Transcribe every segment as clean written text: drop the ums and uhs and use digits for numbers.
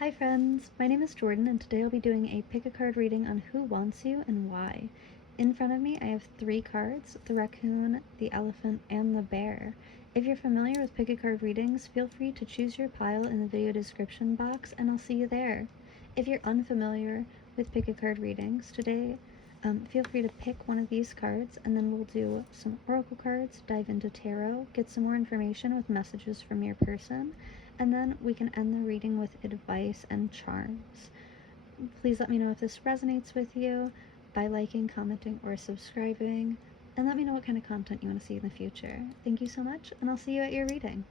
Hi friends, my name is Jordan and today I'll be doing a pick a card reading on who wants you and why. In front of me I have 3 cards, the raccoon, the elephant, and the bear. If you're familiar with pick a card readings, feel free to choose your pile in the video description box and I'll see you there. If you're unfamiliar with pick a card readings, today feel free to pick one of these cards and then we'll do some oracle cards, dive into tarot, get some more information with messages from your person, and then we can end the reading with advice and charms. Please let me know if this resonates with you by liking, commenting, or subscribing, and let me know what kind of content you want to see in the future. Thank you so much, and I'll see you at your reading.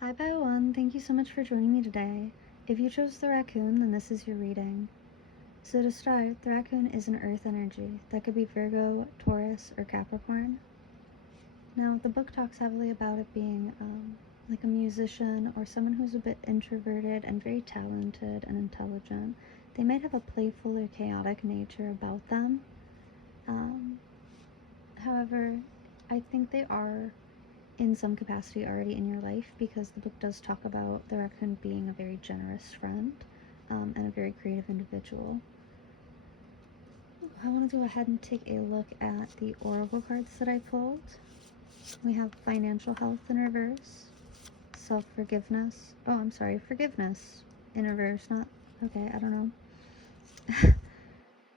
Hi, Bio One. Thank you so much for joining me today. If you chose the raccoon, then this is your reading. So to start, the raccoon is an earth energy. That could be Virgo, Taurus, or Capricorn. Now, the book talks heavily about it being like a musician or someone who's a bit introverted and very talented and intelligent. They might have a playful or chaotic nature about them. However, I think they are in some capacity already in your life because the book does talk about the raccoon being a very generous friend and a very creative individual. I want to go ahead and take a look at the oracle cards that I pulled. We have financial health in reverse, self-forgiveness. Oh, I'm sorry, forgiveness in reverse, not, okay, I don't know.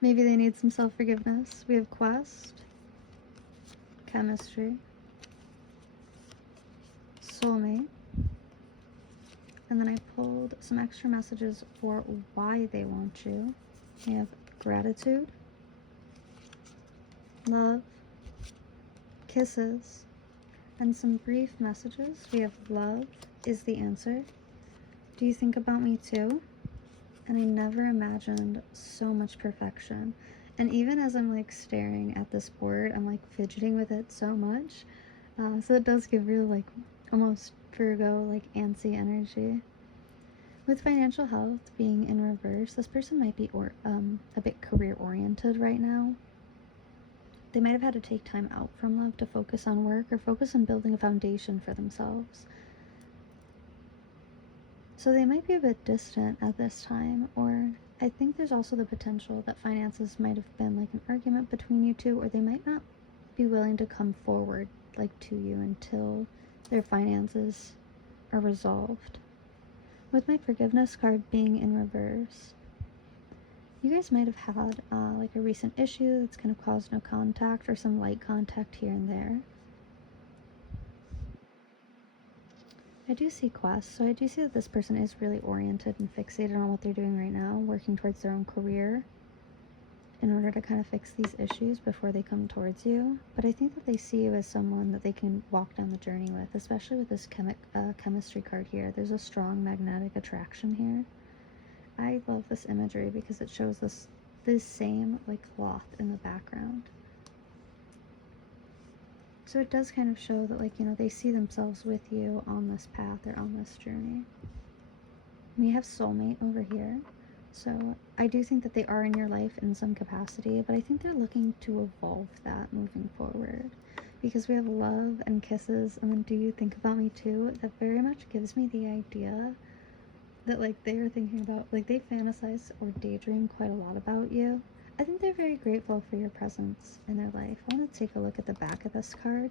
Maybe they need some self-forgiveness. We have quest, chemistry, soulmate, and then I pulled some extra messages for why they want you. We have gratitude, love, kisses, and some brief messages. We have love is the answer. Do you think about me too? And I never imagined so much perfection. And even as I'm like staring at this board, I'm like fidgeting with it so much. So it does give really like almost Virgo, like antsy energy. With financial health being in reverse, this person might be a bit career oriented right now. They might have had to take time out from love to focus on work or focus on building a foundation for themselves. So they might be a bit distant at this time, or I think there's also the potential that finances might have been like an argument between you two, or they might not be willing to come forward like to you until their finances are resolved. With my forgiveness card being in reverse, you guys might have had like a recent issue that's going to cause no contact or some light contact here and there. I do see quests, so I do see that this person is really oriented and fixated on what they're doing right now, working towards their own career in order to kind of fix these issues before they come towards you. But I think that they see you as someone that they can walk down the journey with, especially with this chemistry card here. There's a strong magnetic attraction here. I love this imagery because it shows this same like cloth in the background. So it does kind of show that, like, you know, they see themselves with you on this path or on this journey. We have soulmate over here. So I do think that they are in your life in some capacity, but I think they're looking to evolve that moving forward. Because we have love and kisses, and then do you think about me too? That very much gives me the idea that, like, they are thinking about, like, they fantasize or daydream quite a lot about you. I think they're very grateful for your presence in their life. I want to take a look at the back of this card.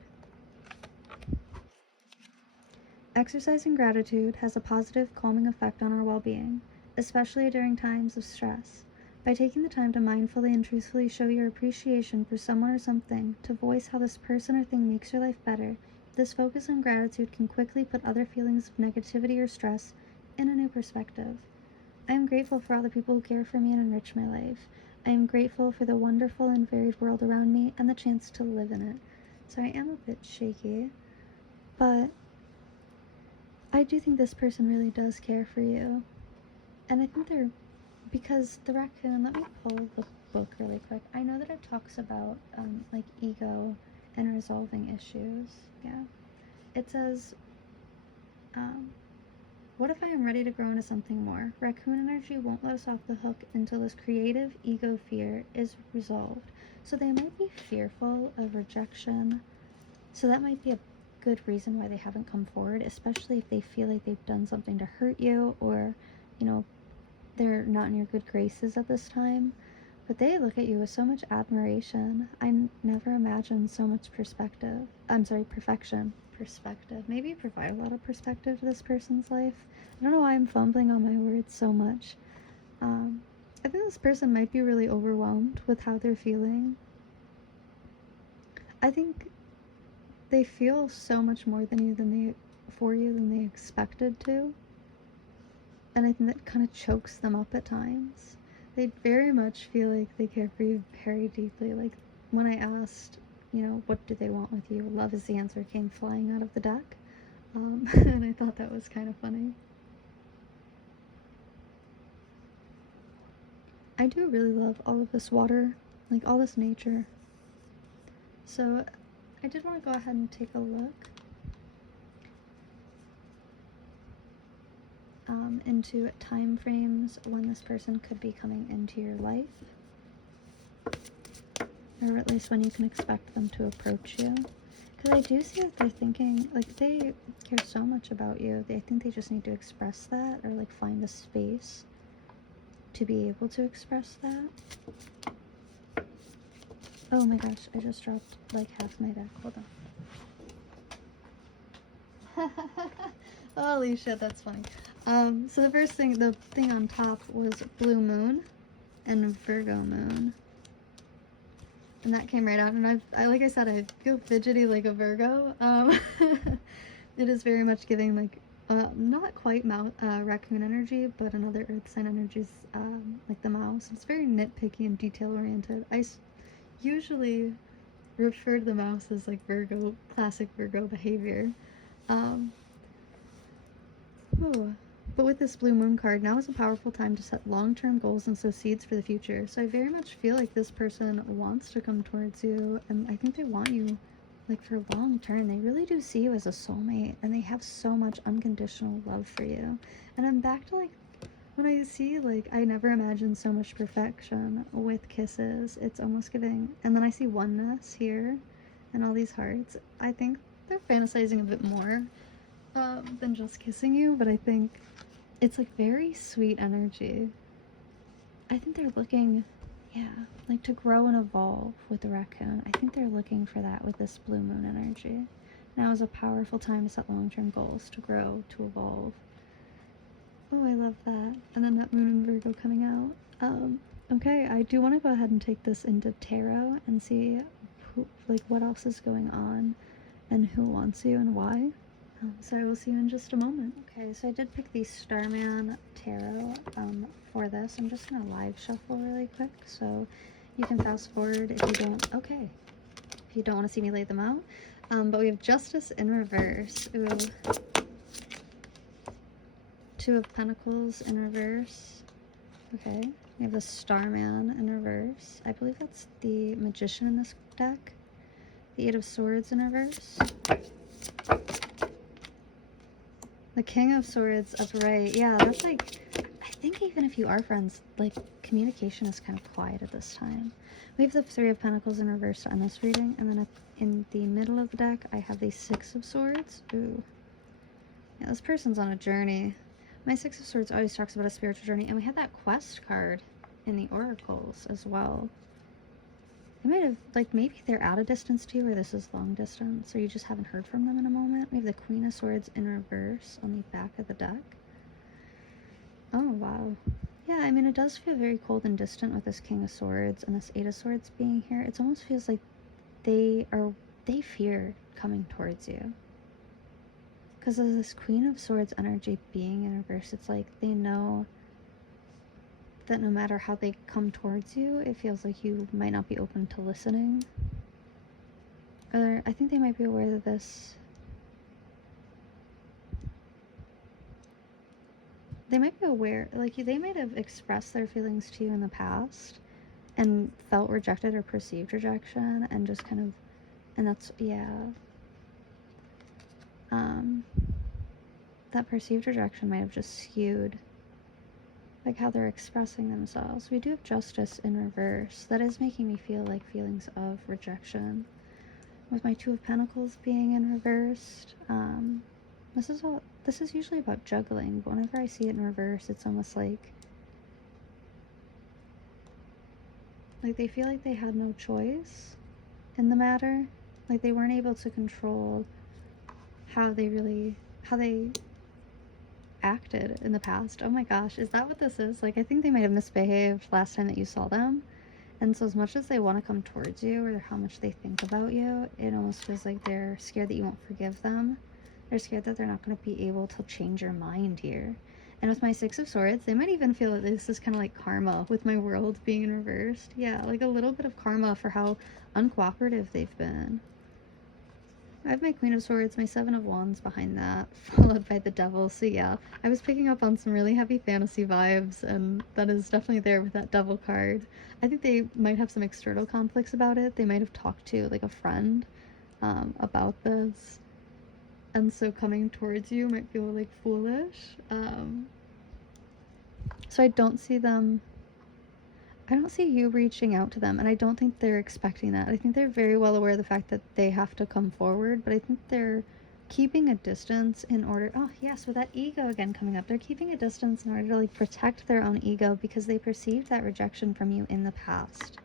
Exercising gratitude has a positive, calming effect on our well-being, especially during times of stress. By taking the time to mindfully and truthfully show your appreciation for someone or something, to voice how this person or thing makes your life better, this focus on gratitude can quickly put other feelings of negativity or stress in a new perspective. I am grateful for all the people who care for me and enrich my life. I am grateful for the wonderful and varied world around me and the chance to live in it. So I am a bit shaky, but I do think this person really does care for you. And I think they're, because the raccoon, let me pull the book really quick. I know that it talks about like ego and resolving issues. Yeah. It says, what if I am ready to grow into something more? Raccoon energy won't let us off the hook until this creative ego fear is resolved. So they might be fearful of rejection. So that might be a good reason why they haven't come forward, especially if they feel like they've done something to hurt you, or, you know, they're not in your good graces at this time. But they look at you with so much admiration. Never imagined so much perspective. I'm sorry, perfection. Perspective. Maybe you provide a lot of perspective to this person's life. I don't know why I'm fumbling on my words so much. I think this person might be really overwhelmed with how they're feeling. I think they feel so much more for you than they expected to. And I think that kind of chokes them up at times. They very much feel like they care for you very deeply. Like when I asked, you know, what do they want with you? Love is the answer came flying out of the deck. And I thought that was kind of funny. I do really love all of this water, like all this nature. So I did want to go ahead and take a look into time frames when this person could be coming into your life, or at least when you can expect them to approach you. Because I do see that they're thinking, like, they care so much about you. I think they just need to express that, or like find a space to be able to express that. Oh my gosh, I just dropped like half my deck. Hold on. Holy shit, that's funny. So the thing on top was Blue Moon and Virgo Moon. And that came right out, and I like I said, I feel fidgety like a Virgo. It is very much giving like, not quite raccoon energy, but another earth sign energies, like the mouse. It's very nitpicky and detail oriented. I usually refer to the mouse as like Virgo, classic Virgo behavior. But with this Blue Moon card, now is a powerful time to set long-term goals and sow seeds for the future. So I very much feel like this person wants to come towards you, and I think they want you, like, for long term. They really do see you as a soulmate, and they have so much unconditional love for you. And I'm back to, like, when I see, like, I never imagined so much perfection with kisses. It's almost giving, and then I see oneness here, and all these hearts. I think they're fantasizing a bit more than just kissing you, but I think it's like very sweet energy. I think they're looking, yeah, like to grow and evolve with the raccoon. I think they're looking for that with this Blue Moon energy. Now is a powerful time to set long-term goals, to grow, to evolve. Oh, I love that. And then that Moon and Virgo coming out. Okay, I do want to go ahead and take this into tarot and see who, like, what else is going on and who wants you and why. So I will see you in just a moment. Okay, so I did pick the Starman Tarot for this. I'm just going to live shuffle really quick, so you can fast forward if you don't, if you don't want to see me lay them out. But we have Justice in reverse. Ooh. Two of Pentacles in reverse. Okay, we have the Starman in reverse. I believe that's the Magician in this deck. The Eight of Swords in reverse. The King of Swords upright. Yeah, that's like, I think even if you are friends, like, communication is kind of quiet at this time. We have the Three of Pentacles in reverse to end this reading, and then in the middle of the deck, I have the Six of Swords. Ooh. Yeah, this person's on a journey. My Six of Swords always talks about a spiritual journey, and we had that quest card in the oracles as well. They might have, like, maybe they're at a distance to you, or this is long distance, or you just haven't heard from them in a moment. We have the Queen of Swords in reverse on the back of the deck. Oh, wow. Yeah, I mean, it does feel very cold and distant with this King of Swords and this Eight of Swords being here. It almost feels like they fear coming towards you. Because of this Queen of Swords energy being in reverse, it's like they know that no matter how they come towards you, it feels like you might not be open to listening. Or I think they might be aware that they might be aware, like, they might have expressed their feelings to you in the past and felt rejected or perceived rejection, and just kind of, and that's, yeah. That perceived rejection might have just skewed like how they're expressing themselves. We do have Justice in reverse. That is making me feel like feelings of rejection. with my Two of Pentacles being in reversed. This is usually about juggling, but whenever I see it in reverse, it's almost like they feel like they had no choice in the matter. Like they weren't able to control how they acted in the past. Oh my gosh, is that what this is? Like, I think they might have misbehaved last time that you saw them. And so as much as they want to come towards you, or how much they think about you, it almost feels like they're scared that you won't forgive them. They're scared that they're not going to be able to change your mind here. And with my Six of Swords, they might even feel that this is kind of like karma with my world being in reversed. Yeah, like a little bit of karma for how uncooperative they've been. I have my Queen of Swords, my Seven of Wands behind that, followed by the Devil. So yeah, I was picking up on some really heavy fantasy vibes, and that is definitely there with that Devil card. I think they might have some external conflicts about it. They might have talked to like a friend about this, and so coming towards you might feel like foolish. So I don't see you reaching out to them, and I don't think they're expecting that. I think they're very well aware of the fact that they have to come forward, but I think they're keeping a distance in order... Oh, yes, with that ego again coming up. They're keeping a distance in order to, like, protect their own ego because they perceived that rejection from you in the past.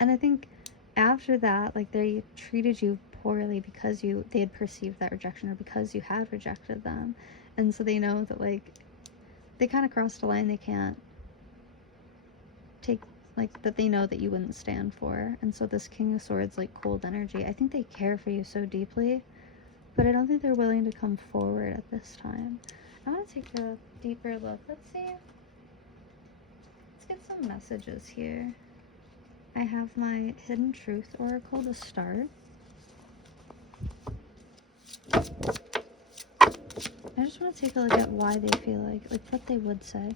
And I think after that, like, they treated you poorly because they had perceived that rejection or because you had rejected them. And so they know that, like, they kind of crossed a line they can't take, like, that they know that you wouldn't stand for. And so this King of Swords, like, cold energy, I think they care for you so deeply, but I don't think they're willing to come forward at this time. I want to take a deeper look. Let's see. Let's get some messages here. I have my Hidden Truth Oracle to start. I just want to take a look at why they feel like what they would say.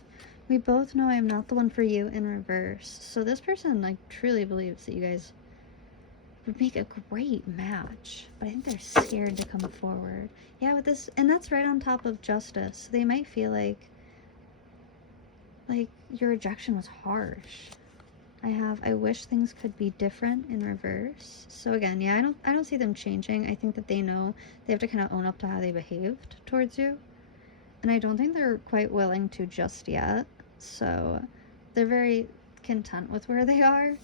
We both know I am not the one for you in reverse. So this person, like, truly believes that you guys would make a great match, but I think they're scared to come forward. Yeah, with this, and that's right on top of Justice. They might feel like your rejection was harsh. I wish things could be different in reverse. So again, yeah, I don't see them changing. I think that they know they have to kind of own up to how they behaved towards you. And I don't think they're quite willing to just yet. So they're very content with where they are.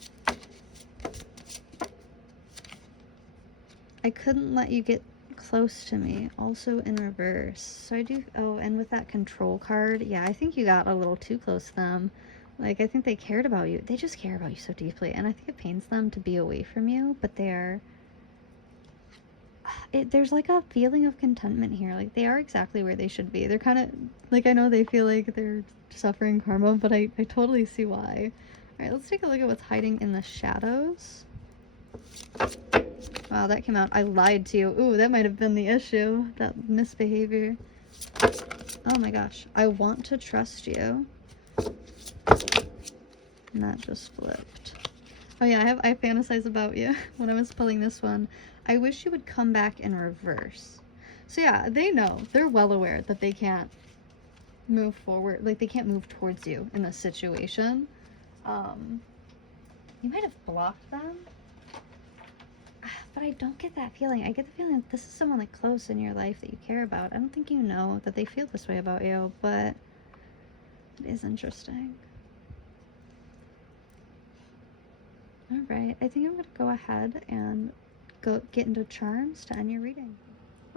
I couldn't let you get close to me, also in reverse. So I do... Oh, and with that Control card, yeah, I think you got a little too close to them. Like, I think they cared about you. They just care about you so deeply, and I think it pains them to be away from you, but they're... there's like a feeling of contentment here. Like, they are exactly where they should be. They're kind of... Like, I know they feel like they're suffering karma, but I totally see why. Alright, let's take a look at what's hiding in the shadows. Wow, that came out. I lied to you. Ooh, that might have been the issue. That misbehavior. Oh my gosh. I want to trust you. And that just flipped. Oh yeah, I fantasize about you when I was pulling this one. I wish you would come back in reverse. So yeah, they know. They're well aware that they can't move forward. Like, they can't move towards you in this situation. You might have blocked them. But I don't get that feeling. I get the feeling that this is someone, like, close in your life that you care about. I don't think you know that they feel this way about you, but it is interesting. Alright, I think I'm going to go ahead and get into charms to end your reading.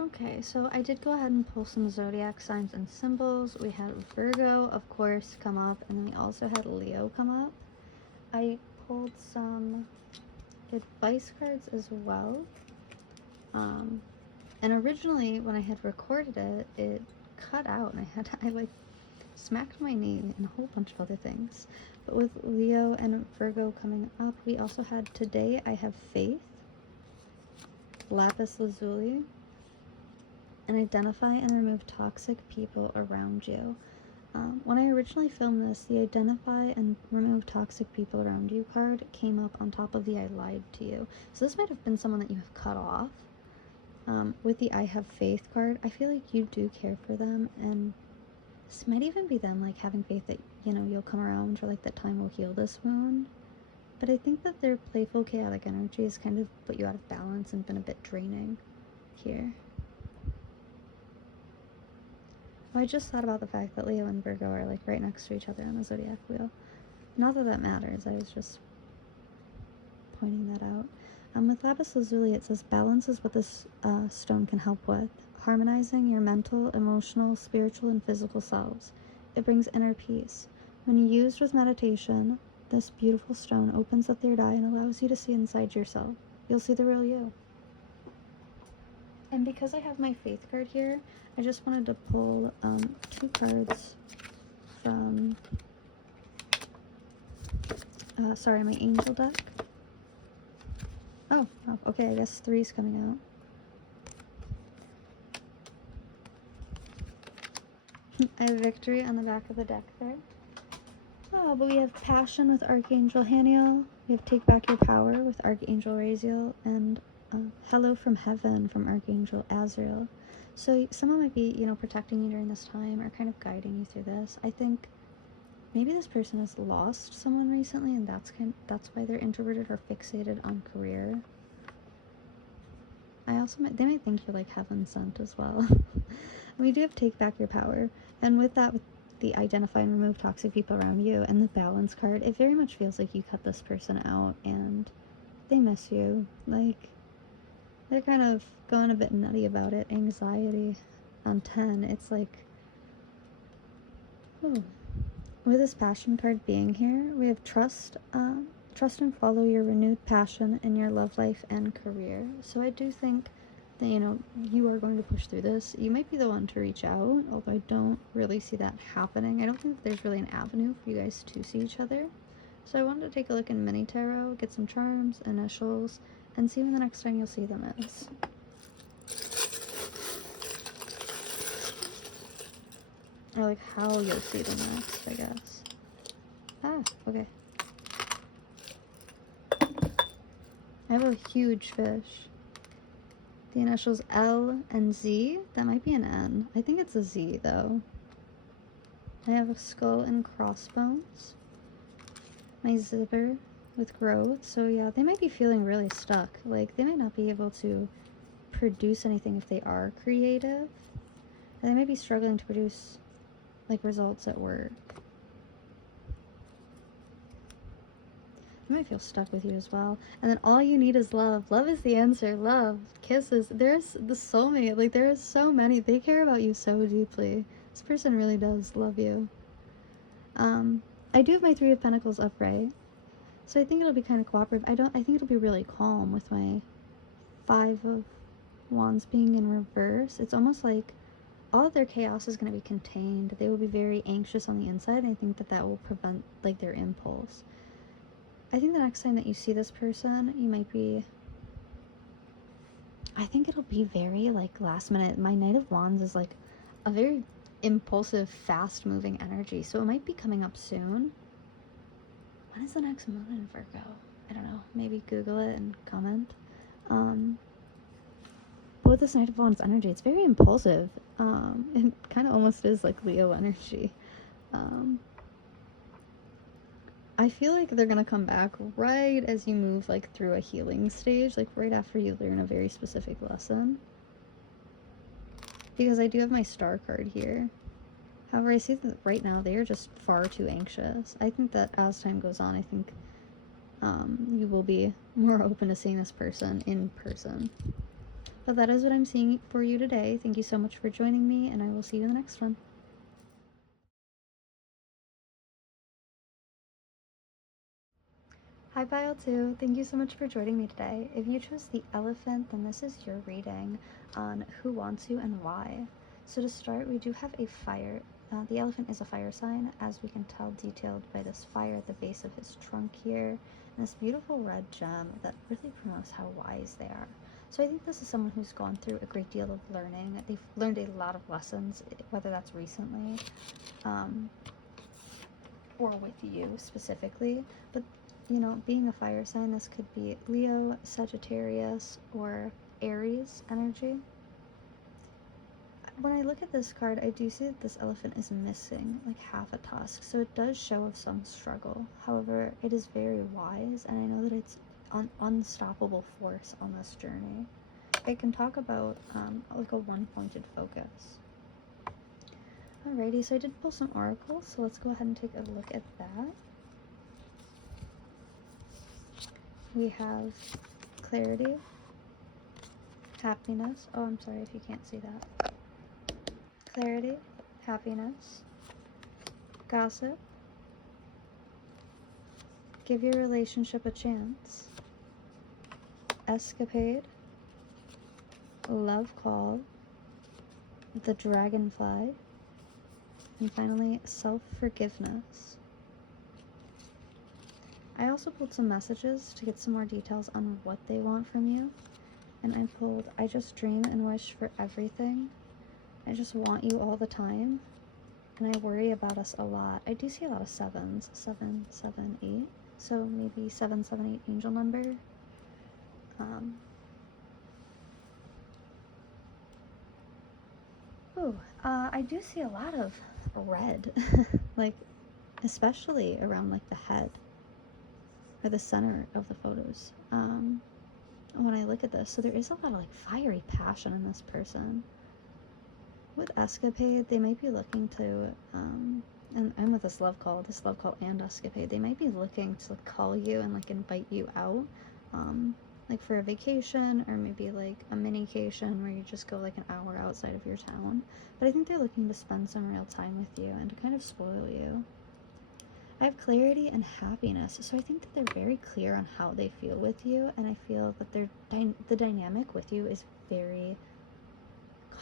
Okay, so I did go ahead and pull some zodiac signs and symbols. We had Virgo, of course, come up, and then we also had Leo come up. I pulled some advice cards as well. And originally, when I had recorded it, it cut out, and I like smacked my knee and a whole bunch of other things. But with Leo and Virgo coming up, we also had Today I Have Faith, Lapis Lazuli, and Identify and Remove Toxic People Around You. When I originally filmed this, the Identify and Remove Toxic People Around You card came up on top of the I Lied to You. So this might have been someone that you have cut off. With the I Have Faith card, I feel like you do care for them, and this might even be them, like, having faith that, you know, you'll come around, or like that time will heal this wound. but I think that their playful, chaotic energy has kind of put you out of balance and been a bit draining here. Well, I just thought about the fact that Leo and Virgo are like right next to each other on the zodiac wheel. Not that that matters, I was just pointing that out. With lapis lazuli, it says balance is what this stone can help with, harmonizing your mental, emotional, spiritual, and physical selves. It brings inner peace. When used with meditation, this beautiful stone opens the third eye and allows you to see inside yourself. You'll see the real you. And because I have my faith card here, I just wanted to pull 2 cards from, my angel deck. Oh, okay, I guess 3 is coming out. I have victory on the back of the deck there. Oh, but we have passion with Archangel Haniel. We have take back your power with Archangel Raziel, and hello from heaven from Archangel Azrael. So someone might be, protecting you during this time or kind of guiding you through this. I think maybe this person has lost someone recently, and that's why they're introverted or fixated on career. They might think you're like heaven sent as well. We do have take back your power, and with that, with the identify and remove toxic people around you and the balance card, it very much feels like you cut this person out and they miss you. Like, they're kind of going a bit nutty about it. Anxiety on 10. It's like, oh. With this passion card being here, we have trust. Trust and follow your renewed passion in your love life and career. So I do think that, you are going to push through this. You might be the one to reach out, although I don't really see that happening. I don't think there's really an avenue for you guys to see each other. So I wanted to take a look in mini tarot, get some charms, initials, and see when the next time you'll see them is. Or like how you'll see them next, I guess. Ah, okay. I have a huge fish. The initials L and Z. That might be an N. I think it's a Z though. I have a skull and crossbones. My zipper with growth. So yeah, they might be feeling really stuck. Like, they might not be able to produce anything if they are creative. And they might be struggling to produce like results at work. They might feel stuck with you as well. And then all you need is love. Love is the answer. Love, kisses. There's the soulmate. Like, there are so many. They care about you so deeply. This person really does love you. I do have my 3 of Pentacles upright, so I think it'll be kind of cooperative. I think it'll be really calm with my 5 of Wands being in reverse. It's almost like all of their chaos is going to be contained. They will be very anxious on the inside, and I think that will prevent like their impulse. I think the next time that you see this person, you might be, I think it'll be very like last minute. My Knight of Wands is like a very impulsive, fast moving energy, so it might be coming up soon. When is the next moon in Virgo? I don't know. Maybe Google it and comment. But with this Knight of Wands energy, it's very impulsive. It kind of almost is like Leo energy. I feel like they're gonna come back right as you move like through a healing stage, like right after you learn a very specific lesson. Because I do have my star card here. However, I see that right now they are just far too anxious. I think that as time goes on, I think you will be more open to seeing this person in person. But that is what I'm seeing for you today. Thank you so much for joining me, and I will see you in the next one. Hi Pile 2, thank you so much for joining me today. If you chose the elephant, then this is your reading on who wants you and why. So to start, we do have a fire. The elephant is a fire sign, as we can tell detailed by this fire at the base of his trunk here, and this beautiful red gem that really promotes how wise they are. So I think this is someone who's gone through a great deal of learning. They've learned a lot of lessons, whether that's recently or with you specifically, but being a fire sign, this could be Leo, Sagittarius, or Aries energy. when I look at this card, I do see that this elephant is missing like half a tusk, so it does show of some struggle. However, it is very wise, and I know that it's an unstoppable force on this journey. It can talk about like a one-pointed focus. Alrighty, so I did pull some oracles, so let's go ahead and take a look at that. We have clarity, happiness. Oh, I'm sorry if you can't see that. Clarity, happiness, gossip, give your relationship a chance, escapade, love call, the dragonfly, and finally self-forgiveness. I also pulled some messages to get some more details on what they want from you, and I pulled, I just dream and wish for everything. I just want you all the time, and I worry about us a lot. I do see a lot of sevens, 7, 7, 8, so maybe 7, 7, 8 angel number. I do see a lot of red, like especially around like the head or the center of the photos. When I look at this, so there is a lot of like fiery passion in this person. With escapade, they might be looking to, and with this love call and escapade, they might be looking to call you and like invite you out, like for a vacation or maybe like a mini-cation where you just go like an hour outside of your town. But I think they're looking to spend some real time with you and to kind of spoil you. I have clarity and happiness, so I think that they're very clear on how they feel with you, and I feel that the dynamic with you is very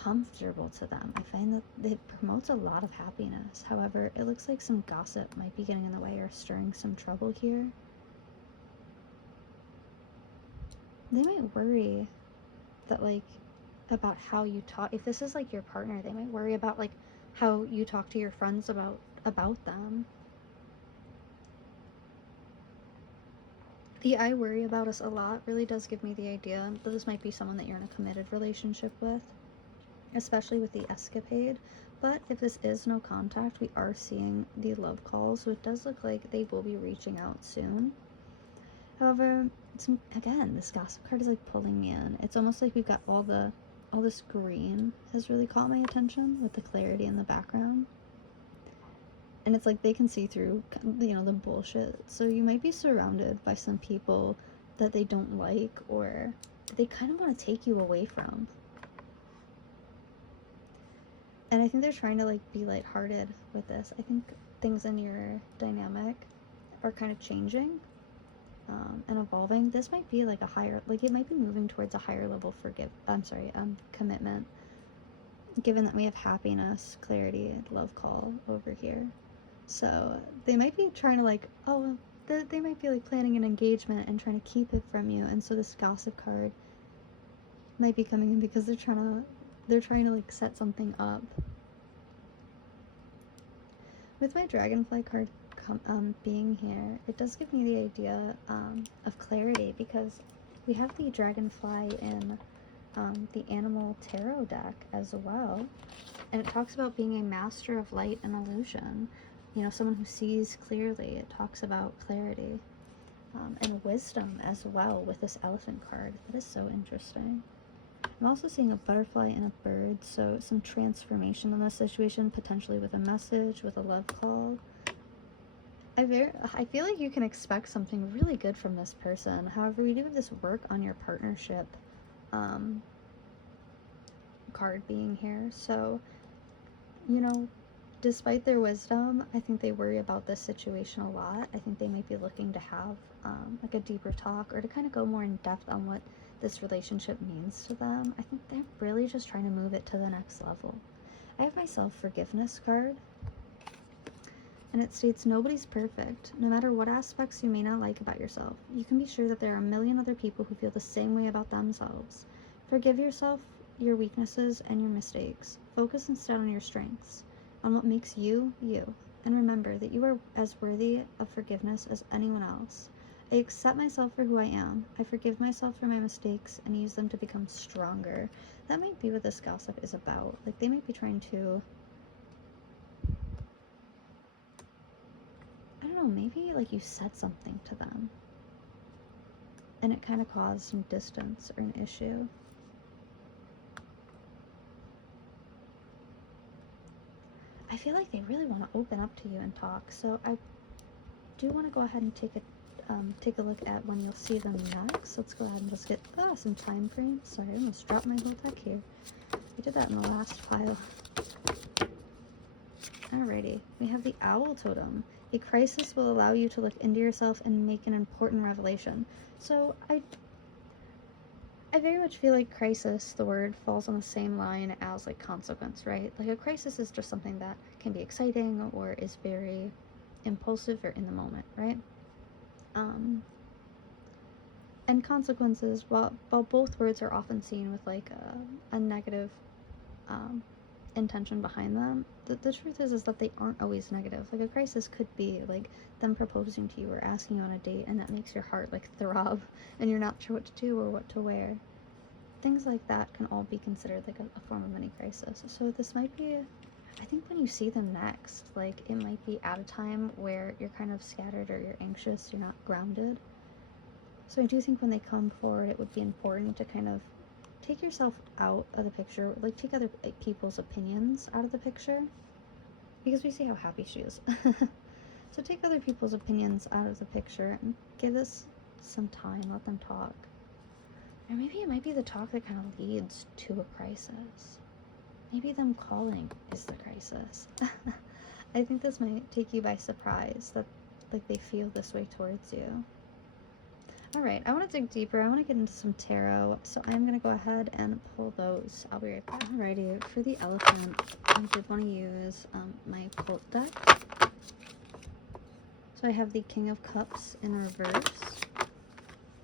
comfortable to them. I find that it promotes a lot of happiness. However, it looks like some gossip might be getting in the way or stirring some trouble here. They might worry that like about how you talk. If this is like your partner, they might worry about like how you talk to your friends about them. The I worry about us a lot really does give me the idea that this might be someone that you're in a committed relationship with, especially with the escapade. But if this is no contact, we are seeing the love call, so it does look like they will be reaching out soon. However, again, this gossip card is like pulling me in. It's almost like we've got all this green has really caught my attention with the clarity in the background. And it's like they can see through, you know, the bullshit. So you might be surrounded by some people that they don't like or that they kind of want to take you away from. And I think they're trying to like be lighthearted with this. I think things in your dynamic are kind of changing and evolving. This might be like a higher, like it might be moving towards a higher level commitment. Given that we have happiness, clarity, and love call over here. So they might be trying to like, they might be like planning an engagement and trying to keep it from you. And so this gossip card might be coming in because they're trying to like set something up. With my dragonfly card being here, it does give me the idea of clarity because we have the dragonfly in the animal tarot deck as well, and it talks about being a master of light and illusion, you know, someone who sees clearly. It talks about clarity and wisdom as well with this elephant card. That is so interesting. I'm also seeing a butterfly and a bird, so some transformation in this situation, potentially with a message, with a love call. I feel like you can expect something really good from this person. However, we do have this work on your partnership card being here. So, you know, despite their wisdom, I think they worry about this situation a lot. I think they might be looking to have like a deeper talk or to kind of go more in depth on what this relationship means to them. I think they're really just trying to move it to the next level. I have my self-forgiveness card, and it states, nobody's perfect. No matter what aspects you may not like about yourself, you can be sure that there are a million other people who feel the same way about themselves. Forgive yourself, your weaknesses, and your mistakes. Focus instead on your strengths, on what makes you, you. And remember that you are as worthy of forgiveness as anyone else. I accept myself for who I am. I forgive myself for my mistakes and use them to become stronger. That might be what this gossip is about. Like, they might be trying to, I don't know, maybe like you said something to them and it kind of caused some distance or an issue. I feel like they really want to open up to you and talk, so I do want to go ahead and take a look at when you'll see them next. Let's go ahead and just get some time frames. Sorry, I almost dropped my whole deck here. We did that in the last pile. Alrighty, we have the Owl Totem. A crisis will allow you to look into yourself and make an important revelation. So I very much feel like crisis, the word, falls on the same line as like consequence, right? Like a crisis is just something that can be exciting or is very impulsive or in the moment, right? And consequences, while both words are often seen with like a negative intention behind them, the truth is that they aren't always negative. Like a crisis could be like them proposing to you or asking you on a date, and that makes your heart like throb and you're not sure what to do or what to wear. Things like that can all be considered like a form of mini crisis. So this might be, I think when you see them next, like it might be at a time where you're kind of scattered or you're anxious, you're not grounded. So I do think when they come forward, it would be important to kind of take yourself out of the picture, like take other people's opinions out of the picture, because we see how happy she is. So take other people's opinions out of the picture and give this some time, let them talk. Or maybe it might be the talk that kind of leads to a crisis. Maybe them calling is the crisis. I think this might take you by surprise that like they feel this way towards you. Alright, I want to dig deeper. I want to get into some tarot, so I'm going to go ahead and pull those. I'll be right back. Alrighty, for the elephant, I did want to use my occult deck. So I have the King of Cups in reverse.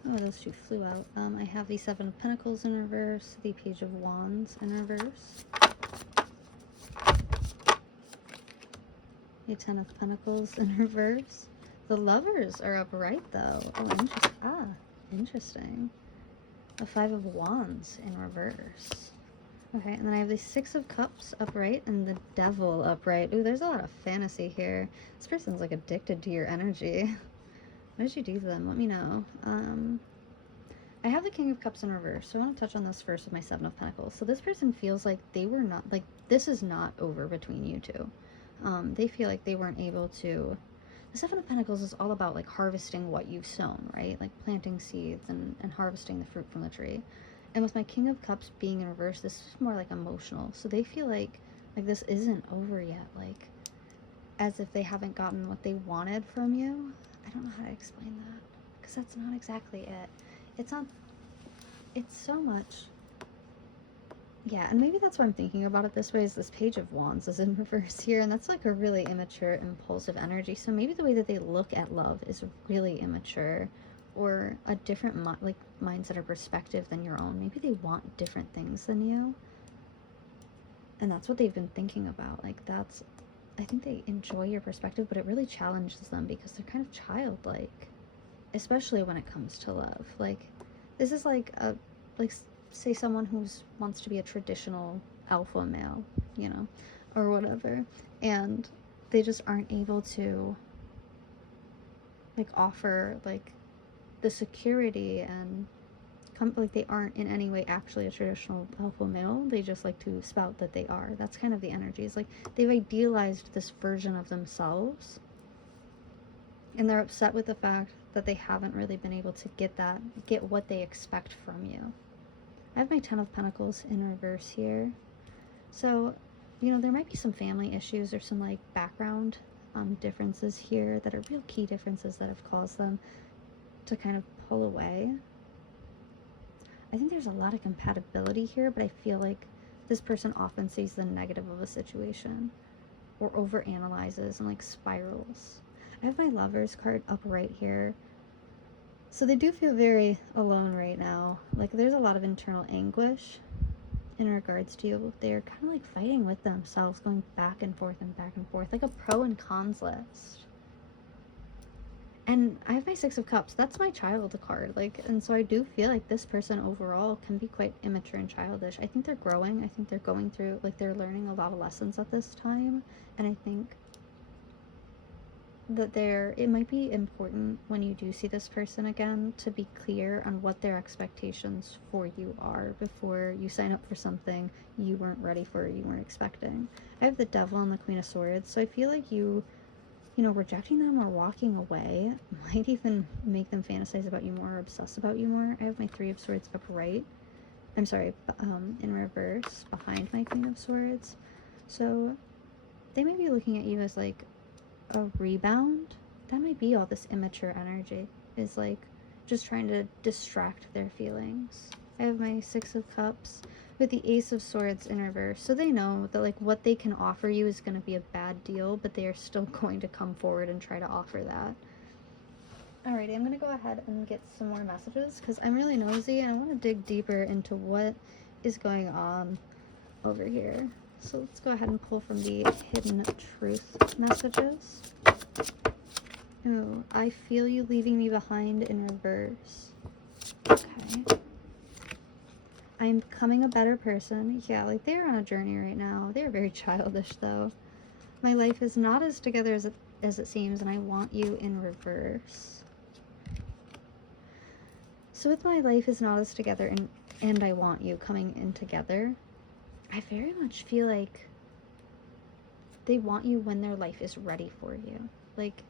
Oh, those two flew out. I have the Seven of Pentacles in reverse, the Page of Wands in reverse, the Ten of Pentacles in reverse. The Lovers are upright, though. Oh, interesting. The Five of Wands in reverse. Okay, and then I have the Six of Cups upright and the Devil upright. Ooh, there's a lot of fantasy here. This person's, like, addicted to your energy. What did you do to them? Let me know. I have the King of Cups in reverse, so I want to touch on this first with my Seven of Pentacles. So this person feels like they were not, like, this is not over between you two. They feel like they weren't able to. The Seven of Pentacles is all about like harvesting what you've sown, right? Like planting seeds and harvesting the fruit from the tree. And with my King of Cups being in reverse, this is more like emotional. So they feel like this isn't over yet, like as if they haven't gotten what they wanted from you. I don't know how to explain that, because that's not exactly it. It's not, it's so much. Yeah, and maybe that's why I'm thinking about it this way, is this Page of Wands is in reverse here, and that's like a really immature, impulsive energy. So maybe the way that they look at love is really immature, or a different mindset or perspective than your own. Maybe they want different things than you, and that's what they've been thinking about. Like that's, I think they enjoy your perspective, but it really challenges them because they're kind of childlike, especially when it comes to love. Like this is like a, like say someone who wants to be a traditional alpha male, you know, or whatever, and they just aren't able to like offer like the security and like they aren't in any way actually a traditional alpha male. They just like to spout that they are. That's kind of the energy. It's like they've idealized this version of themselves, and they're upset with the fact that they haven't really been able to get what they expect from you. I have my Ten of Pentacles in reverse here. So, you know, there might be some family issues or some like background differences here that are real key differences that have caused them to kind of pull away. I think there's a lot of compatibility here, but I feel like this person often sees the negative of a situation or overanalyzes and like spirals. I have my Lovers card upright here. So they do feel very alone right now. Like there's a lot of internal anguish in regards to you. They're kind of like fighting with themselves, going back and forth, like a pro and cons list. And I have my Six of Cups. That's my child card. Like, and so I do feel like this person overall can be quite immature and childish. I think they're growing. I think they're going through, like, they're learning a lot of lessons at this time. And I think that it might be important when you do see this person again to be clear on what their expectations for you are before you sign up for something you weren't ready for or you weren't expecting. I have the Devil and the Queen of Swords, so I feel like rejecting them or walking away might even make them fantasize about you more or obsess about you more. I have my Three of Swords upright. I'm sorry, in reverse behind my Queen of Swords. So they may be looking at you as like a rebound. That might be all this immature energy, is like just trying to distract their feelings. I have my Six of Cups with the Ace of Swords in reverse. So they know that like what they can offer you is going to be a bad deal, but they are still going to come forward and try to offer that. Alrighty, I'm going to go ahead and get some more messages because I'm really nosy and I want to dig deeper into what is going on over here. So let's go ahead and pull from the Hidden Truth messages. Ooh, I feel you leaving me behind in reverse. Okay. I'm becoming a better person. Yeah, like they're on a journey right now. They're very childish though. My life is not as together as it seems, and I want you in reverse. So with my life is not as together and I want you coming in together, I very much feel like they want you when their life is ready for you. Like,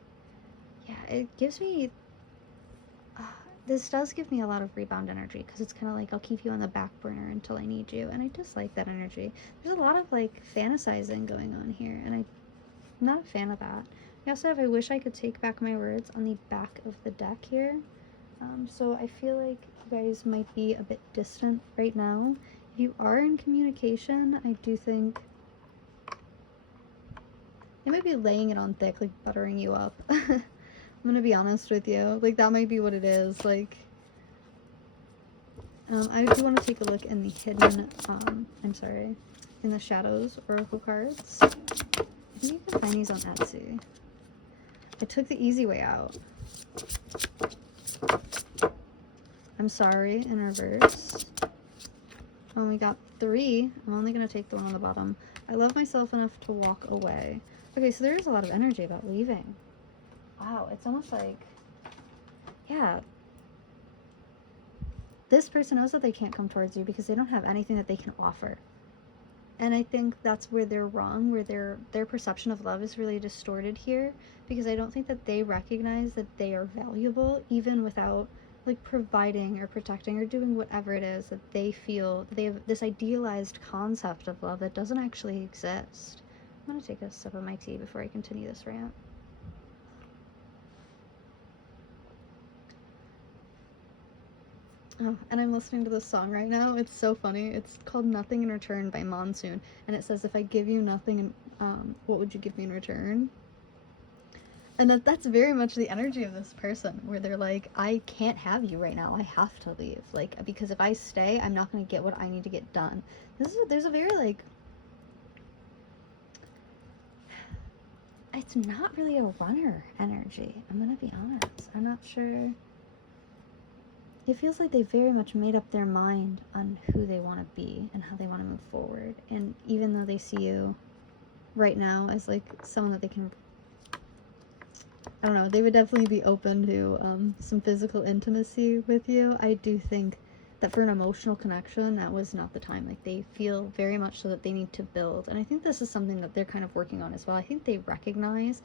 yeah, it gives me this does give me a lot of rebound energy because it's kind of like I'll keep you on the back burner until I need you, and I dislike that energy. There's a lot of like fantasizing going on here, and I'm not a fan of that. We also have I wish I could take back my words on the back of the deck here. So I feel like you guys might be a bit distant right now. If you are in communication, I do think they might be laying it on thick, like buttering you up. I'm gonna be honest with you. Like, that might be what it is. Like, I do want to take a look in the hidden, in the shadows oracle cards. I think you can find these on Etsy. I took the easy way out. I'm sorry, in reverse. When we got 3, I'm only gonna take the one on the bottom. I love myself enough to walk away. Okay, so there is a lot of energy about leaving. Wow, it's almost like, yeah, this person knows that they can't come towards you because they don't have anything that they can offer. And I think that's where they're wrong, where their perception of love is really distorted here, because I don't think that they recognize that they are valuable even without like providing or protecting or doing whatever it is that they feel. They have this idealized concept of love that doesn't actually exist. I'm gonna take a sip of my tea before I continue this rant. Oh, and I'm listening to this song right now. It's so funny. It's called Nothing in Return by Monsoon. And it says, if I give you nothing, what would you give me in return? And that's very much the energy of this person, where they're like, I can't have you right now. I have to leave. Like, because if I stay, I'm not going to get what I need to get done. There's a very, like, it's not really a runner energy. I'm going to be honest. I'm not sure. It feels like they very much made up their mind on who they want to be and how they want to move forward. And even though they see you right now as like someone that they can, I don't know, they would definitely be open to some physical intimacy with you. I do think that for an emotional connection, that was not the time. Like, they feel very much so that they need to build. And I think this is something that they're kind of working on as well. I think they recognize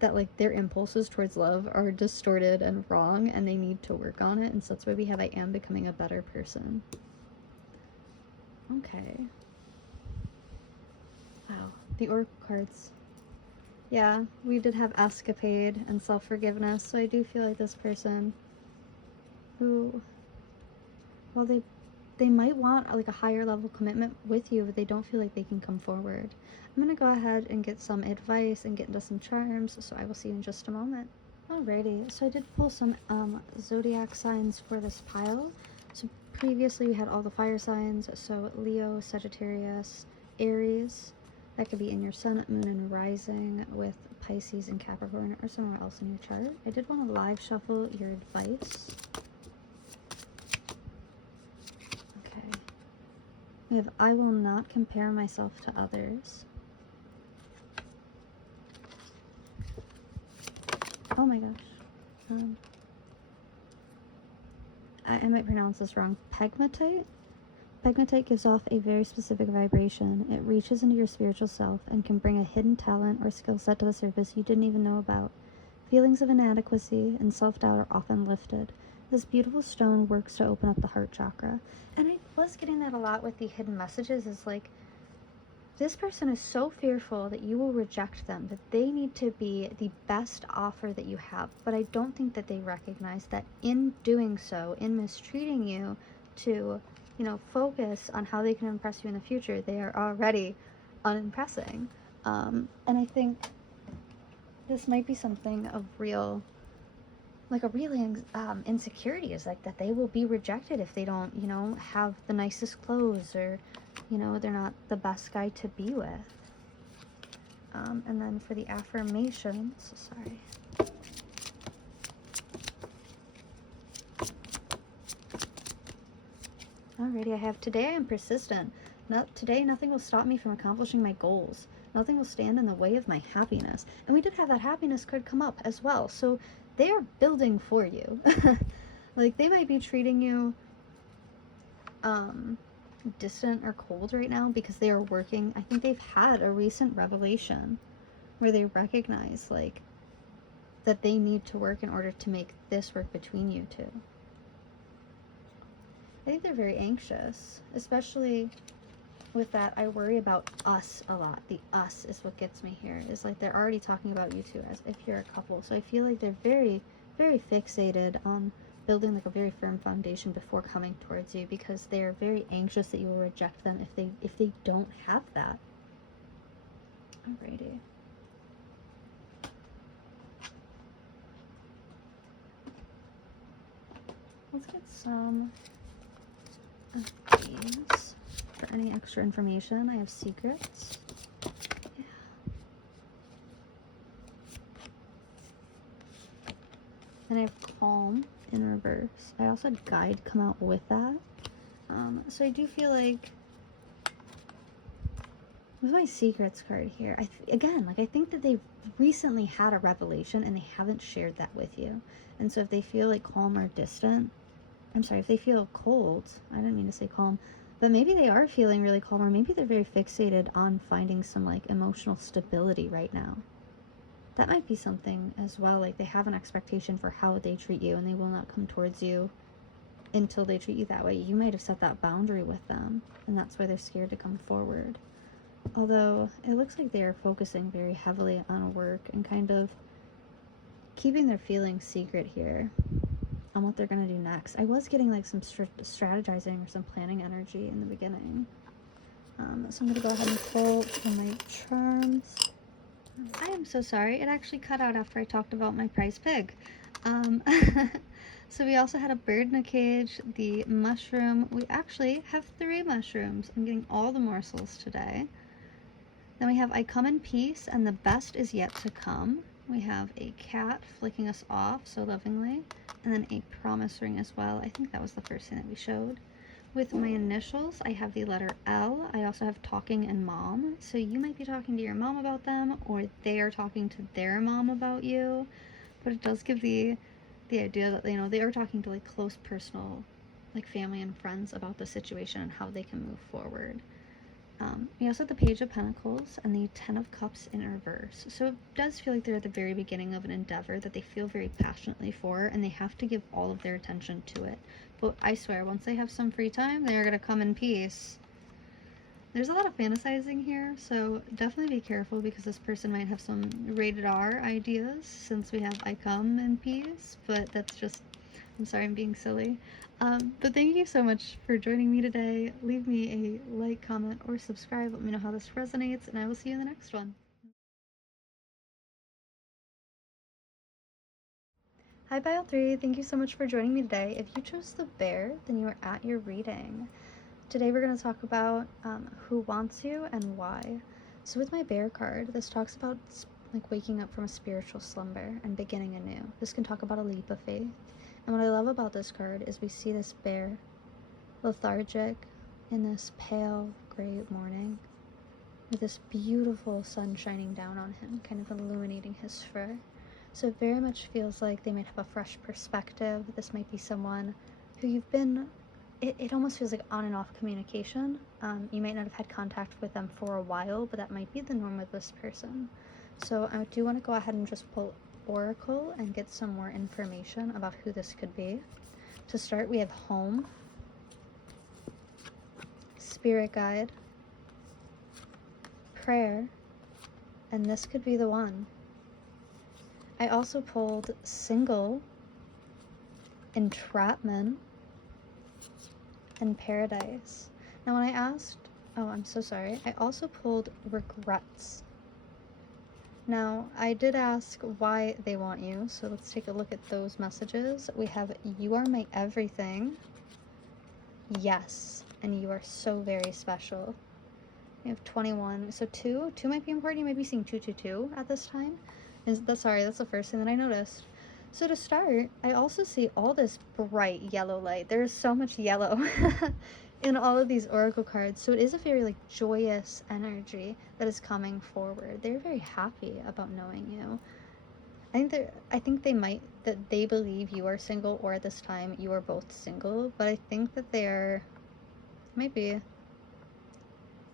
that like their impulses towards love are distorted and wrong, and they need to work on it. And so that's why we have I am becoming a better person. Okay. Wow, the oracle cards. Yeah, we did have escapade and self-forgiveness, so I do feel like this person who, well, they might want like a higher level commitment with you, but they don't feel like they can come forward. I'm going to go ahead and get some advice and get into some charms, so I will see you in just a moment. Alrighty, so I did pull some zodiac signs for this pile. So previously we had all the fire signs, so Leo, Sagittarius, Aries, That could be in your sun, moon, and rising with Pisces and Capricorn, or somewhere else in your chart. I did want to live shuffle your advice. Okay. We have, I will not compare myself to others. Oh my gosh. I might pronounce this wrong. Pegmatite? Pegmatite gives off a very specific vibration. It reaches into your spiritual self and can bring a hidden talent or skill set to the surface you didn't even know about. Feelings of inadequacy and self-doubt are often lifted. This beautiful stone works to open up the heart chakra. And I was getting that a lot with the hidden messages, is like, this person is so fearful that you will reject them, that they need to be the best offer that you have. But I don't think that they recognize that in doing so, in mistreating you to, you know, focus on how they can impress you in the future, they are already unimpressing. And I think this might be something of real, like a real insecurity, is like that they will be rejected if they don't, you know, have the nicest clothes, or, you know, they're not the best guy to be with. And then for the affirmations, sorry. Alrighty, I have, today I am persistent. Today nothing will stop me from accomplishing my goals. Nothing will stand in the way of my happiness. And we did have that happiness card come up as well. So they are building for you. Like, they might be treating you distant or cold right now because they are working. I think they've had a recent revelation where they recognize, like, that they need to work in order to make this work between you two. I think they're very anxious, especially with that. I worry about us a lot. The us is what gets me here. Is like they're already talking about you two as if you're a couple. So I feel like they're very, very fixated on building like a very firm foundation before coming towards you, because they are very anxious that you will reject them if they don't have that. Alrighty. Let's get some of these for any extra information. I have secrets. Yeah. And I have calm in reverse. I also had guide come out with that. So I do feel like with my secrets card here, again, like, I think that they've recently had a revelation and they haven't shared that with you. And so if they feel like calm or distant, I'm sorry, if they feel cold, I didn't mean to say calm, but maybe they are feeling really calm, or maybe they're very fixated on finding some like emotional stability right now. That might be something as well. Like, they have an expectation for how they treat you, and they will not come towards you until they treat you that way. You might have set that boundary with them, and that's why they're scared to come forward. Although it looks like they are focusing very heavily on work and kind of keeping their feelings secret here on what they're going to do next. I was getting like some strategizing or some planning energy in the beginning. So I'm going to go ahead and pull from my charms. I am so sorry. It actually cut out after I talked about my prize pig. So we also had a bird in a cage, the mushroom. We actually have 3 mushrooms. I'm getting all the morsels today. Then we have I come in peace and the best is yet to come. We have a cat flicking us off so lovingly. And then a promise ring as well. I think that was the first thing that we showed. With my initials, I have the letter L. I also have talking and mom. So you might be talking to your mom about them, or they are talking to their mom about you. But it does give the idea that, you know, they are talking to like close personal, like family and friends about the situation and how they can move forward. We also have the Page of Pentacles and the 10 of Cups in reverse. So it does feel like they're at the very beginning of an endeavor that they feel very passionately for, and they have to give all of their attention to it. But I swear, once they have some free time, they're going to come in peace. There's a lot of fantasizing here, so definitely be careful, because this person might have some rated R ideas since we have I come in peace, but that's just, I'm sorry, I'm being silly. But thank you so much for joining me today. Leave me a like, comment, or subscribe. Let me know how this resonates, and I will see you in the next one. Hi, Pile 3. Thank you so much for joining me today. If you chose the bear, then you are at your reading. Today we're going to talk about who wants you and why. So with my Bear card, this talks about like waking up from a spiritual slumber and beginning anew. This can talk about a leap of faith. And what I love about this card is we see this bear lethargic in this pale gray morning with this beautiful sun shining down on him, kind of illuminating his fur. So it very much feels like they might have a fresh perspective. This might be someone who you've been, it almost feels like on and off communication. You might not have had contact with them for a while, but that might be the norm with this person. So I do want to go ahead and just pull Oracle and get some more information about who this could be. To start, we have home, spirit guide, prayer, and this could be the one. I also pulled single, entrapment, and paradise. Now when I asked, oh, I'm so sorry, I also pulled regrets. Now, I did ask why they want you, so let's take a look at those messages. We have, you are my everything. Yes, and you are so very special. We have 21, so two might be important. You might be seeing 222 at this time. Sorry, that's the first thing that I noticed. So to start, I also see all this bright yellow light. There is so much yellow in all of these oracle cards. So it is a very like joyous energy that is coming forward. They're very happy about knowing you. I think they believe you are single, or at this time you are both single, but I think that maybe,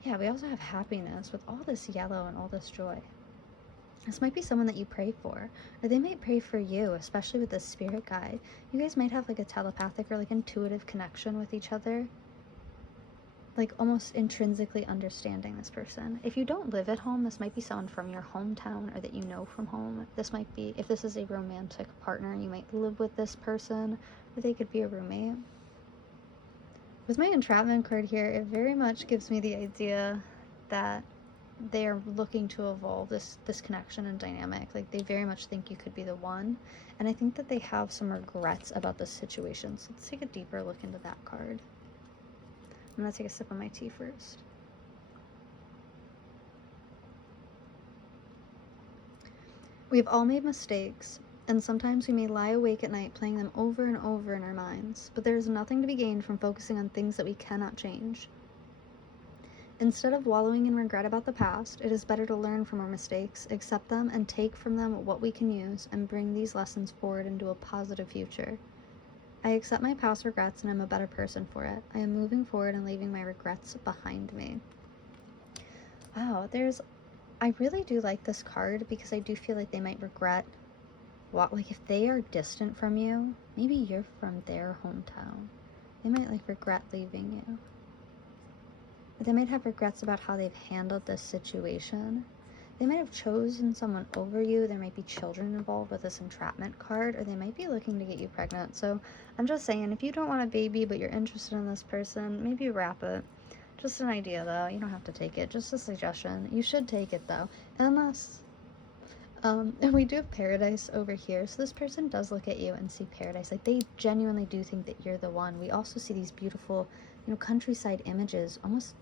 yeah, we also have happiness with all this yellow and all this joy. This might be someone that you pray for, or they might pray for you, especially with this spirit guide. You guys might have like a telepathic or like intuitive connection with each other, like almost intrinsically understanding this person. If you don't live at home, this might be someone from your hometown or that you know from home. This might be, if this is a romantic partner, you might live with this person, or they could be a roommate. With my entrapment card here, it very much gives me the idea that they are looking to evolve this connection and dynamic. Like they very much think you could be the one, and I think that they have some regrets about this situation. So let's take a deeper look into that card. I'm gonna take a sip of my tea first. We've all made mistakes, and sometimes we may lie awake at night playing them over and over in our minds, but there is nothing to be gained from focusing on things that we cannot change. Instead of wallowing in regret about the past, it is better to learn from our mistakes, accept them, and take from them what we can use, and bring these lessons forward into a positive future. I accept my past regrets, and I'm a better person for it. I am moving forward and leaving my regrets behind me. Wow, I really do like this card, because I do feel like they might regret like if they are distant from you, maybe you're from their hometown, they might like regret leaving you. They might have regrets about how they've handled this situation. They might have chosen someone over you. There might be children involved with this entrapment card, or they might be looking to get you pregnant. So I'm just saying, if you don't want a baby but you're interested in this person, maybe wrap it. Just an idea though, you don't have to take it, just a suggestion. You should take it though, unless, and we do have paradise over here. So this person does look at you and see paradise. Like they genuinely do think that you're the one. We also see these beautiful, countryside images, almost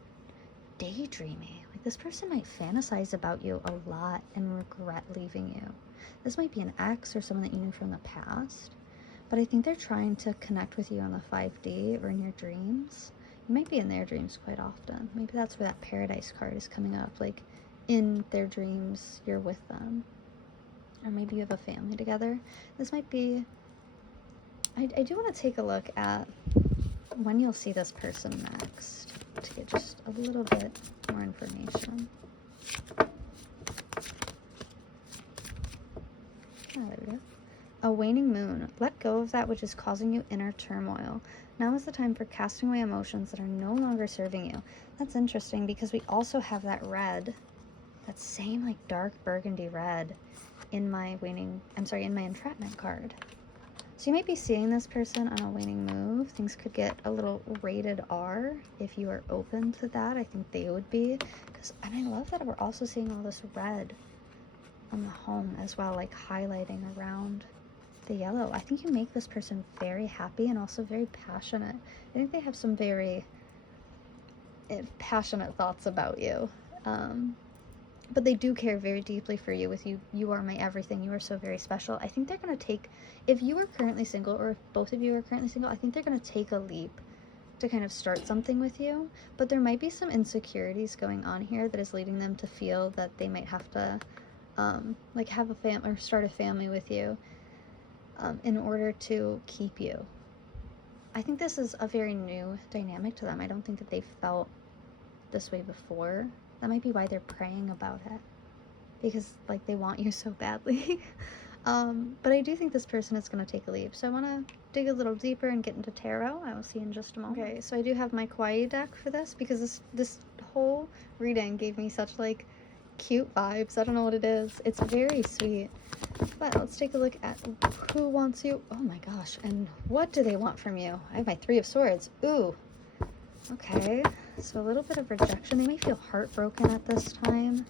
daydreamy. Like this person might fantasize about you a lot and regret leaving you. This might be an ex or someone that you knew from the past, but I think they're trying to connect with you on the 5D or in your dreams. You might be in their dreams quite often. Maybe that's where that paradise card is coming up. Like in their dreams, you're with them. Or maybe you have a family together. This might be, I do want to take a look at when you'll see this person next, to get just a little bit more information. There we go. A waning moon. Let go of that which is causing you inner turmoil. Now is the time for casting away emotions that are no longer serving you. That's interesting, because we also have that red, that same like dark burgundy red in my entrapment card. So you might be seeing this person on a waning move. Things could get a little rated R if you are open to that. I think they would be. And I love that we're also seeing all this red on the home as well, like highlighting around the yellow. I think you make this person very happy and also very passionate. I think they have some very passionate thoughts about you. but they do care very deeply for you. With you, you are my everything. You are so very special. I think they're going to take, if you are currently single, or if both of you are currently single, I think they're going to take a leap to kind of start something with you. But there might be some insecurities going on here that is leading them to feel that they might have to like have a family or start a family with you in order to keep you. I think this is a very new dynamic to them. I don't think that they've felt this way before. That might be why they're praying about it, because like they want you so badly. But I do think this person is going to take a leap. So I want to dig a little deeper and get into tarot. I will see in just a moment. Okay, so I do have my Kawaii deck for this, because this whole reading gave me such like cute vibes. I don't know what it is. It's very sweet. But let's take a look at who wants you. Oh my gosh. And what do they want from you? I have my Three of Swords. Ooh. Okay. So a little bit of rejection. They may feel heartbroken at this time.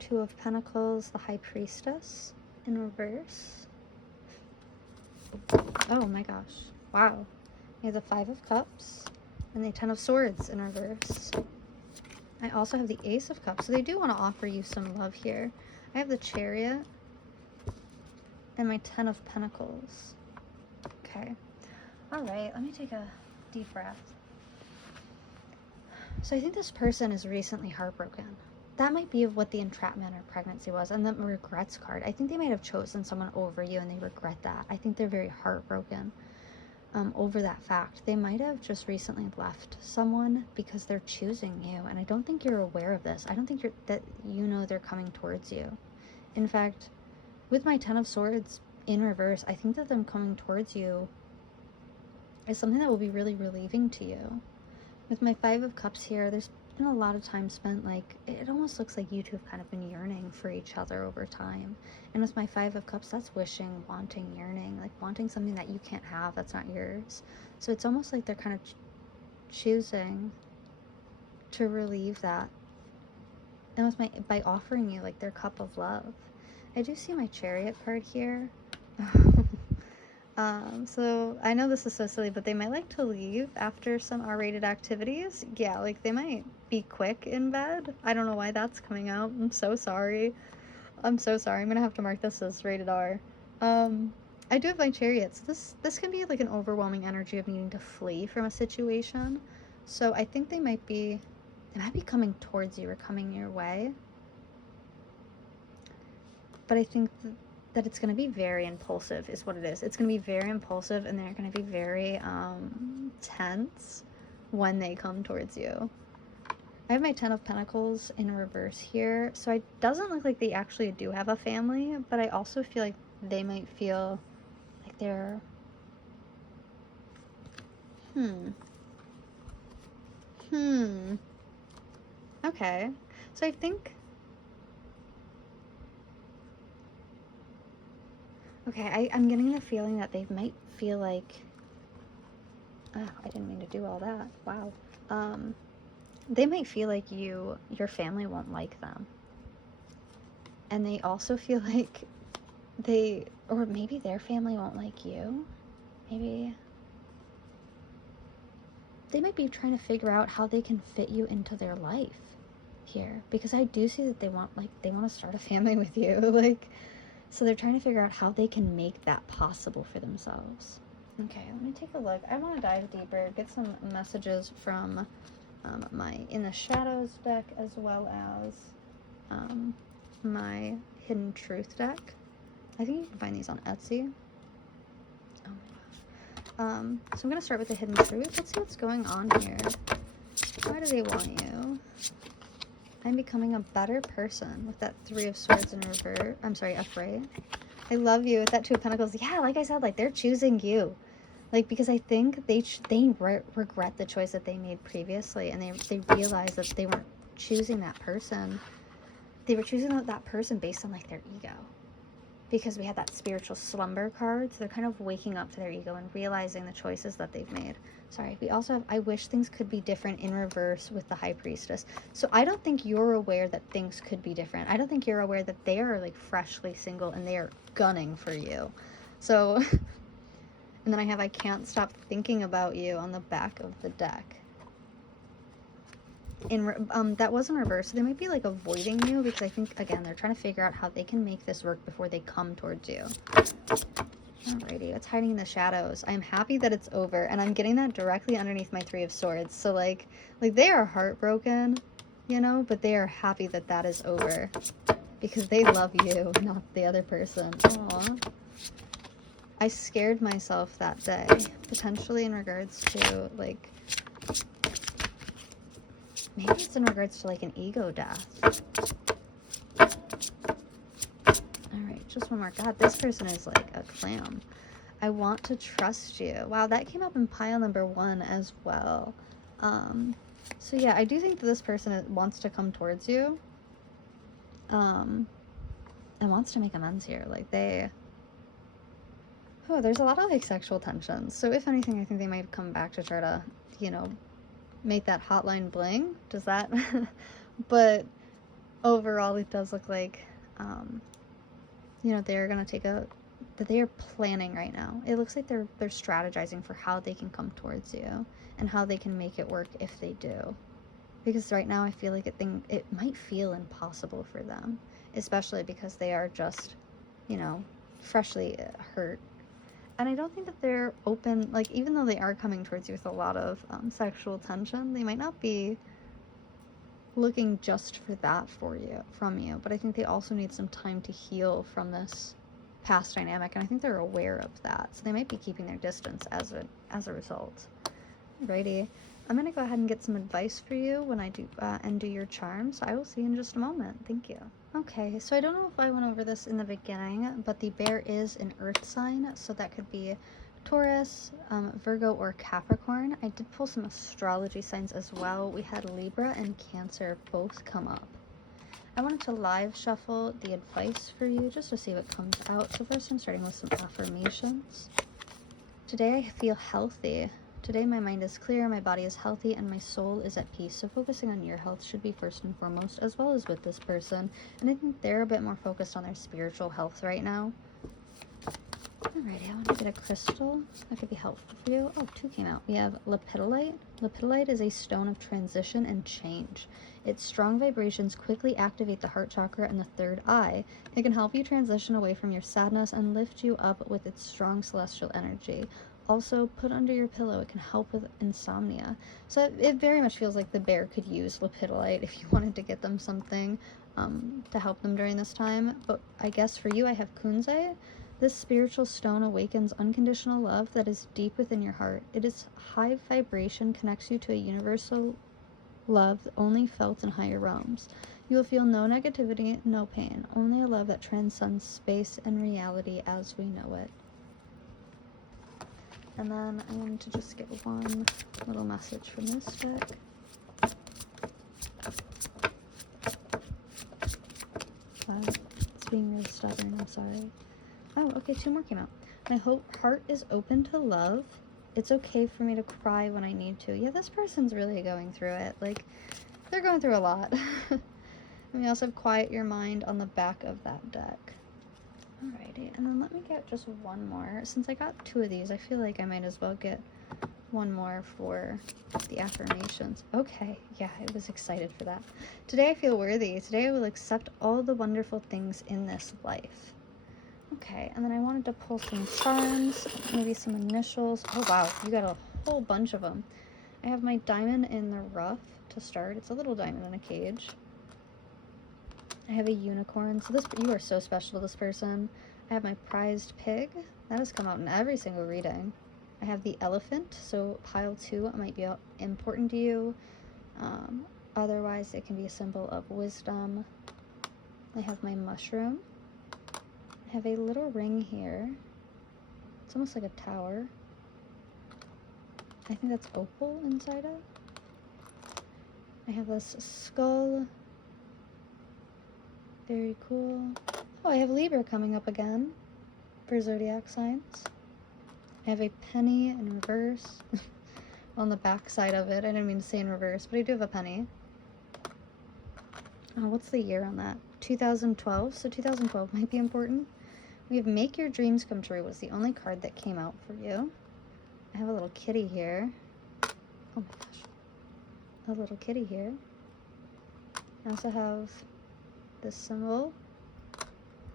Two of Pentacles, the High Priestess in reverse. Oh my gosh. Wow. We have the Five of Cups and the Ten of Swords in reverse. I also have the Ace of Cups. So they do want to offer you some love here. I have the Chariot and my Ten of Pentacles. Okay. All right. Let me take a deep breath. So I think this person is recently heartbroken. That might be what the entrapment or pregnancy was. And the regrets card. I think they might have chosen someone over you and they regret that. I think they're very heartbroken over that fact. They might have just recently left someone because they're choosing you. And I don't think you're aware of this. I don't think that you know they're coming towards you. In fact, with my Ten of Swords in reverse, I think that them coming towards you is something that will be really relieving to you. With my Five of Cups here, there's been a lot of time spent, like, it almost looks like you two have kind of been yearning for each other over time. And with my Five of Cups, that's wishing, wanting, yearning, like wanting something that you can't have, that's not yours. So it's almost like they're kind of choosing to relieve that. And with by offering you like their cup of love. I do see my Chariot card here. So I know this is so silly, but they might like to leave after some R-rated activities. Yeah, like they might be quick in bed. I don't know why that's coming out. I'm so sorry. I'm so sorry. I'm gonna have to mark this as rated R. I do have my Chariot. So this can be like an overwhelming energy of needing to flee from a situation. So I think they might be coming towards you or coming your way. But I think that it's going to be very impulsive is what it is. It's going to be very impulsive, and they're going to be very tense when they come towards you. I have my Ten of Pentacles in reverse here. So it doesn't look like they actually do have a family, but I also feel like they might feel like they're... Okay. So I think... Okay, I'm getting the feeling that they might feel like... Oh, I didn't mean to do all that. Wow. They might feel like your family won't like them. And they also feel like or maybe their family won't like you. Maybe... They might be trying to figure out how they can fit you into their life here. Because I do see that they want to start a family with you. Like... So they're trying to figure out how they can make that possible for themselves. Okay, let me take a look. I want to dive deeper, get some messages from my In the Shadows deck, as well as my Hidden Truth deck. I think you can find these on Etsy. Oh my gosh. So I'm going to start with the Hidden Truth. Let's see what's going on here. Why do they want you? I'm becoming a better person with that Three of Swords in reverse. I'm sorry, upright. I love you with that Two of Pentacles. Yeah, like I said, like they're choosing you. Like, because I think they regret the choice that they made previously, and they realize that they weren't choosing that person. They were choosing that person based on like their ego. Because we had that spiritual slumber card, so they're kind of waking up to their ego and realizing the choices that they've made. Sorry, we also have I wish things could be different in reverse with the High Priestess. So I don't think you're aware that things could be different. I don't think you're aware that they are like freshly single and they are gunning for you. So, and then I have I can't stop thinking about you on the back of the deck. that was in reverse. So they might be like avoiding you because I think, again, they're trying to figure out how they can make this work before they come towards you. Alrighty, it's hiding in the shadows. I'm happy that it's over, and I'm getting that directly underneath my Three of Swords. So like they are heartbroken, you know, but they are happy that that is over because they love you, not the other person. Aww. I scared myself that day, potentially in regards to like, maybe it's in regards to like an ego death. Alright, just one more. God, this person is like a clam. I want to trust you. Wow, that came up in pile number 1 as well. So yeah, I do think that this person wants to come towards you. And wants to make amends here. Like oh, there's a lot of like sexual tension. So if anything, I think they might come back to try to, you know, make that hotline bling. Does that? But overall, it does look like, you know, they're gonna that they are planning right now. It looks like they're strategizing for how they can come towards you and how they can make it work if they do. Because right now I feel like it might feel impossible for them, especially because they are just, you know, freshly hurt. And I don't think that they're open, like, even though they are coming towards you with a lot of sexual tension, they might not be looking just for that from you. But I think they also need some time to heal from this past dynamic, and I think they're aware of that. So they might be keeping their distance as a result. Alrighty. I'm going to go ahead and get some advice for you when I do do your charms. I will see you in just a moment. Thank you. Okay, so I don't know if I went over this in the beginning, but the bear is an earth sign, so that could be Taurus, Virgo, or Capricorn. I did pull some astrology signs as well. We had Libra and Cancer both come up. I wanted to live shuffle the advice for you just to see what comes out. So first I'm starting with some affirmations. Today I feel healthy. Today my mind is clear, my body is healthy, and my soul is at peace. So focusing on your health should be first and foremost, as well as with this person. And I think they're a bit more focused on their spiritual health right now. Alrighty, I want to get a crystal that could be helpful for you. Oh, 2 came out. We have lepidolite. Lepidolite is a stone of transition and change. Its strong vibrations quickly activate the heart chakra and the third eye. It can help you transition away from your sadness and lift you up with its strong celestial energy. Also, put under your pillow. It can help with insomnia. So it very much feels like the bear could use lepidolite if you wanted to get them something to help them during this time. But I guess for you, I have kunzite. This spiritual stone awakens unconditional love that is deep within your heart. It is high vibration, connects you to a universal love only felt in higher realms. You will feel no negativity, no pain, only a love that transcends space and reality as we know it. And then I wanted to just get one little message from this deck. It's being really stubborn, I'm sorry. Oh, okay, 2 more came out. My heart is open to love. It's okay for me to cry when I need to. Yeah, this person's really going through it. Like, they're going through a lot. And we also have quiet your mind on the back of that deck. Alrighty, and then let me get just one more. Since I got 2 of these, I feel like I might as well get one more for the affirmations. Okay, yeah, I was excited for that. Today I feel worthy. Today I will accept all the wonderful things in this life. Okay, and then I wanted to pull some charms, maybe some initials. Oh wow, you got a whole bunch of them. I have my diamond in the rough to start. It's a little diamond in a cage. I have a unicorn. So you are so special to this person. I have my prized pig. That has come out in every single reading. I have the elephant. So pile 2 might be important to you. Otherwise, it can be a symbol of wisdom. I have my mushroom. I have a little ring here. It's almost like a tower. I think that's opal inside it. I have this skull. Very cool. Oh, I have Libra coming up again for zodiac signs. I have a penny in reverse. On the back side of it. I didn't mean to say in reverse, but I do have a penny. Oh, what's the year on that? 2012. So 2012 might be important. We have Make Your Dreams Come True was the only card that came out for you. I have a little kitty here. Oh my gosh. A little kitty here. I also have this symbol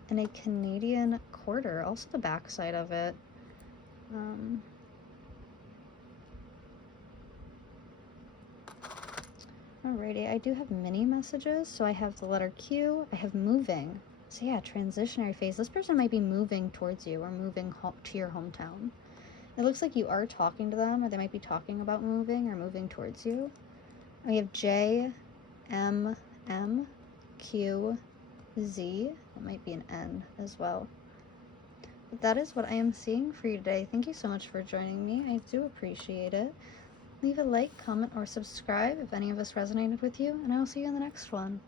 and a Canadian quarter, also the back side of it. Alrighty, I do have mini messages. So I have the letter Q, I have moving. So yeah, transitionary phase. This person might be moving towards you or moving to your hometown. It looks like you are talking to them, or they might be talking about moving or moving towards you. We have J, M, M, Q, Z. It might be an N as well. But that is what I am seeing for you today. Thank you so much for joining me. I do appreciate it. Leave a like, comment, or subscribe if any of this resonated with you, and I will see you in the next one.